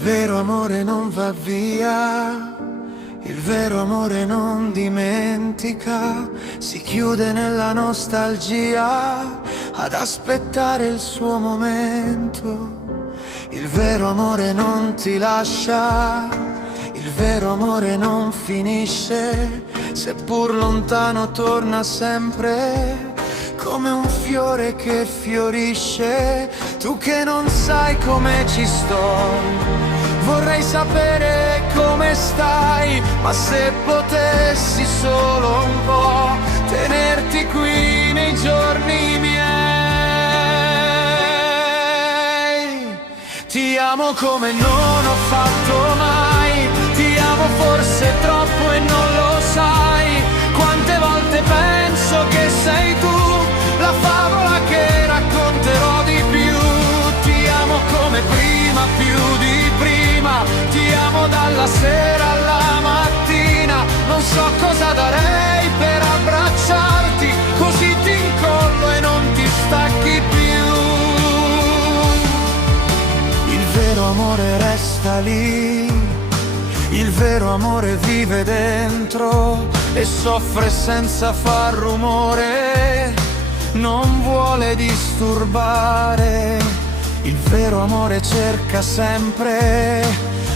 vero amore non va via, il vero amore non dimentica, si chiude nella nostalgia ad aspettare il suo momento. Il vero amore non ti lascia, il vero amore non finisce, seppur lontano torna sempre, come un fiore che fiorisce. Tu che non sai come ci sto, vorrei sapere come stai, ma se potessi solo un po' tenerti qui nei giorni miei. Ti amo come non ho fatto mai, ti amo forse troppo e non lo sai. Quante volte penso che sei tu la favola che racconterò di più. Ti amo come prima, più di prima, ti amo dalla sera alla mattina. Non so cosa darei per abbracciarti, così ti incollo e non ti stacchi più. Il vero amore resta lì, il vero amore vive dentro e soffre senza far rumore, non vuole disturbare. Il vero amore cerca sempre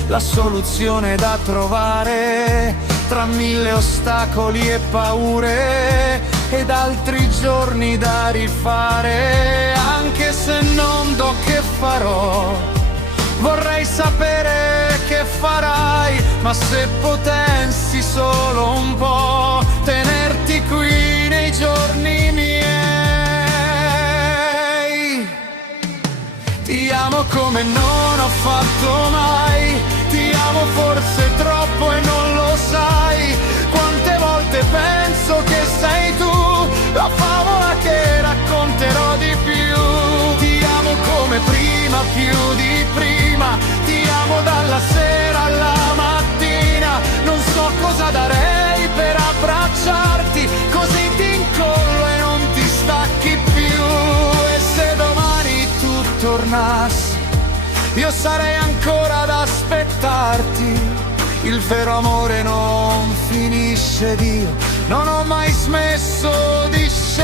la soluzione da trovare tra mille ostacoli e paure ed altri giorni da rifare. Anche se non do che farò, vorrei sapere che farai, ma se potessi solo un po' tenerti qui nei giorni miei. Ti amo come non ho fatto mai, ti amo forse troppo e non lo sai. Quante volte penso che sei tu la favola che racconterò di più. Ti amo come prima, più di prima, ti amo dalla sera alla mattina. Non so cosa darei per abbracciarti, così ti incollo e non ti stacchi più. E se domani tu tornassi, io sarei ancora ad aspettarti. Il vero amore non finisce, Dio, non ho mai smesso di scegliere